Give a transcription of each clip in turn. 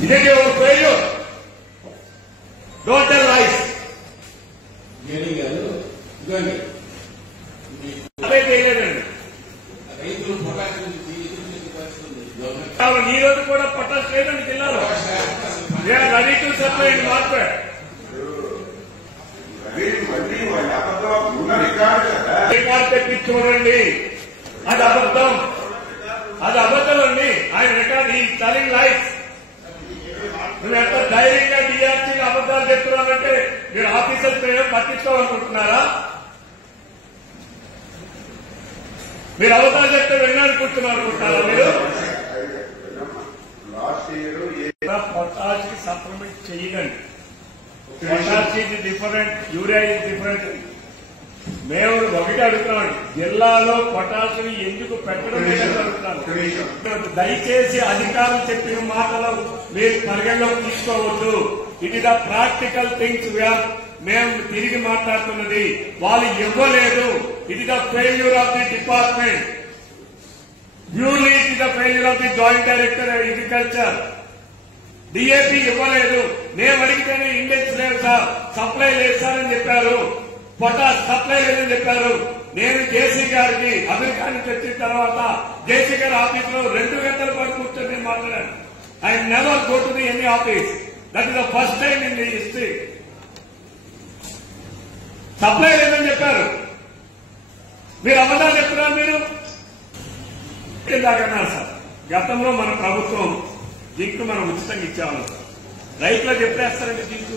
Isn't your failure? Don't tell lies. అదే చేయలేదండి. ఈ రోజు కూడా పట్టాల్సి లేదండి జిల్లాలో. Ready to supply in market. Record తెప్పి చూడండి. అది అబద్ధం. అది అబద్ధం అండి. ఆయన రికార్డు ఈ టెలింగ్ లైఫ్. నువ్వు ఎంత ధైర్యంగా డిఆర్సీకి అబద్దాలు చెప్తున్నారంటే మీరు ఆఫీసర్స్ పట్టించుకోవాలనుకుంటున్నారా? మీరు అబద్దాలు చెప్తే వినాలనుకుంటున్నారు అనుకుంటున్నారా? మీరు పొటాష్ కి సప్లిమెంట్ చేయకండి. పొటాష్ ఇది డిఫరెంట్, యూరియా ఇది డిఫరెంట్. మేము ఒకటి అడుగుతున్నాం, జిల్లాలో పొటాషియం ఎందుకు పెట్టడం లేదని అడుగుతున్నాను. దయచేసి అధికారులు చెప్పిన మాటలు మీరు పరిగణలోకి తీసుకోవద్దు. It is the practical things మేము తిరిగి మాట్లాడుతున్నది. వాళ్ళు ఇవ్వలేదు. It is the failure of the department. Purely it is the failure of the joint director agriculture. DAP ఇవ్వలేదు. నేను అడిగితేనే ఇండెక్స్ లేదు సార్, సప్లై లేదు సార్ అని చెప్పారు. పొటాష్ సప్లై లేదని చెప్పారు. నేను జేసీ గారికి అమెరికా నుంచి వచ్చిన తర్వాత జేసీ గారి ఆఫీస్ లో 2 గంటల పాటు కూర్చొని నేను మాట్లాడాను. I never go to the any office. That is the first time in the history. Supply లేదని చెప్పారు. మీరు అబద్ధాలు చెప్తున్నారు. మీరు ఇందాకన్నారు సార్, గతంలో మన ప్రభుత్వం జింక్ మనం ఉచితంగా ఇచ్చేవాళ్ళం సార్. రైతులో చెప్పేస్తారండి జింక్.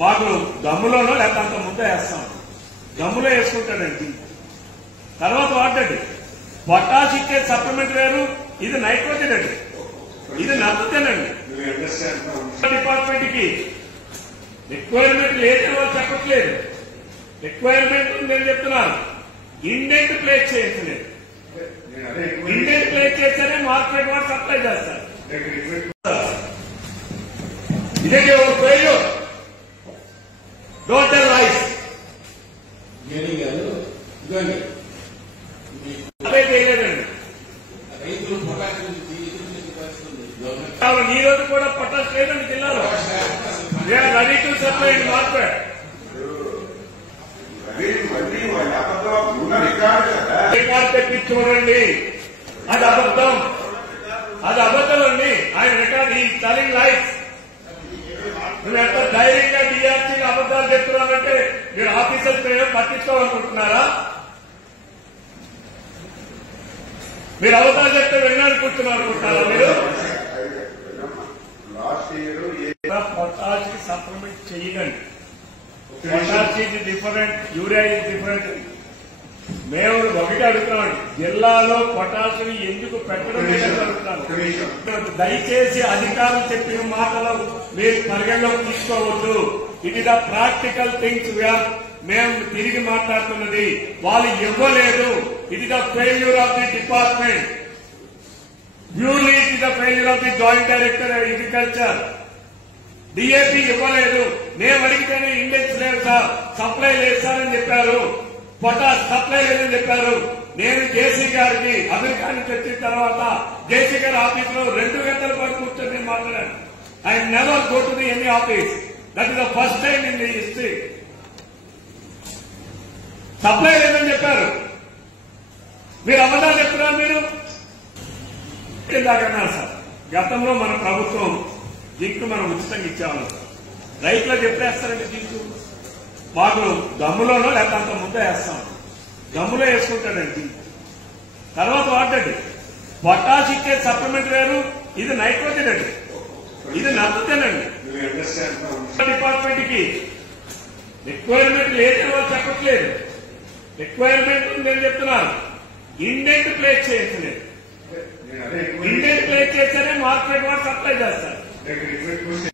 మాకు దమ్ములోనో లేకపోతే అంత ముందే వేస్తాం. దమ్ములో వేసుకుంటాడండి జింక్. తర్వాత వాడండి. పొటాష్ ఇచ్చే సప్లిమెంట్ వేరు, ఇది నైట్రోజన్ అండి, ఇది నత్రజనండి. డిపార్ట్మెంట్ కి రిక్వైర్మెంట్ లేదని వాళ్ళు చెప్పట్లేదు. రిక్వైర్మెంట్ నేను చెప్తున్నాను. ఇండెంట్ ప్లేస్ చేయట్లేదు. ఇండెంట్ ప్లేస్ చేస్తేనే మార్కెట్ వాడు సప్లై చేస్తారు. ఇదే your failure. Don't tell lies. అదే చేయలేదండి. ఈ రోజు కూడా పట్టాల్సి లేదండి జిల్లాలో. Ready to supply in market. Record తెప్పి చూడండి. అది అబద్ధం. అది అబద్ధం అండి. ఆయన రికార్డు ఈ టెలింగ్ లైఫ్. నువ్వు ఎంత ధైర్యంగా డిఆర్సీకి అబద్దాలు చెప్తున్నారంటే మీరు ఆఫీసర్స్ పట్టించుకోవాలనుకుంటున్నారా? మీరు అబద్దాలు చెప్తే వినాలనుకుంటున్నారు అనుకుంటున్నారా? మీరు పొటాష్ కి సప్లిమెంట్ చేయకండి. పొటాష్ ఇది డిఫరెంట్, యూరియా ఇది డిఫరెంట్. మేము ఒకటి అడుగుతున్నాం, జిల్లాలో పొటాషియం ఎందుకు పెట్టడం లేదని అడుగుతున్నాను. దయచేసి అధికారులు చెప్పిన మాటలు మీరు పరిగణలోకి తీసుకోవద్దు. It is the practical things మేము తిరిగి మాట్లాడుతున్నది. వాళ్ళు ఇవ్వలేదు. It is the failure of the department. Purely it is the failure of the joint director agriculture. DAP ఇవ్వలేదు. నేను అడిగితేనే ఇండెక్స్ లేదు సార్, సప్లై లేదు సార్ అని చెప్పారు. పొటాష్ సప్లై లేదని చెప్పారు. నేను జేసీ గారికి అమెరికా నుంచి వచ్చిన తర్వాత జేసీ గారి ఆఫీస్ లో 2 గంటల పాటు కూర్చొని నేను మాట్లాడాను. I never go to the any office. That is the first time in the history. Supply లేదని చెప్పారు. మీరు అబద్ధాలు చెప్తున్నారు. మీరు ఇందాకన్నారు సార్, గతంలో మన ప్రభుత్వం జింక్ మనం ఉచితంగా ఇచ్చేవాళ్ళం సార్. రైతులో చెప్పేస్తారండి జింక్. మాకు దమ్ములోనో లేకపోతే అంత ముందే వేస్తాం. దమ్ములో వేసుకుంటాడండి జింక్. తర్వాత వాడండి. పొటాష్ ఇచ్చే సప్లిమెంట్ వేరు, ఇది నైట్రోజన్ అండి, ఇది నత్రజన్ అండి. డిపార్ట్మెంట్ కి రిక్వైర్మెంట్ లేదని వాళ్ళు చెప్పట్లేదు. రిక్వైర్మెంట్ నేను చెప్తున్నాను. ఇండెంట్ ప్లేస్ చేయట్లేదు. ఇండెంట్ ప్లేస్ చేస్తేనే మార్కెట్ వాడు సప్లై చేస్తారు.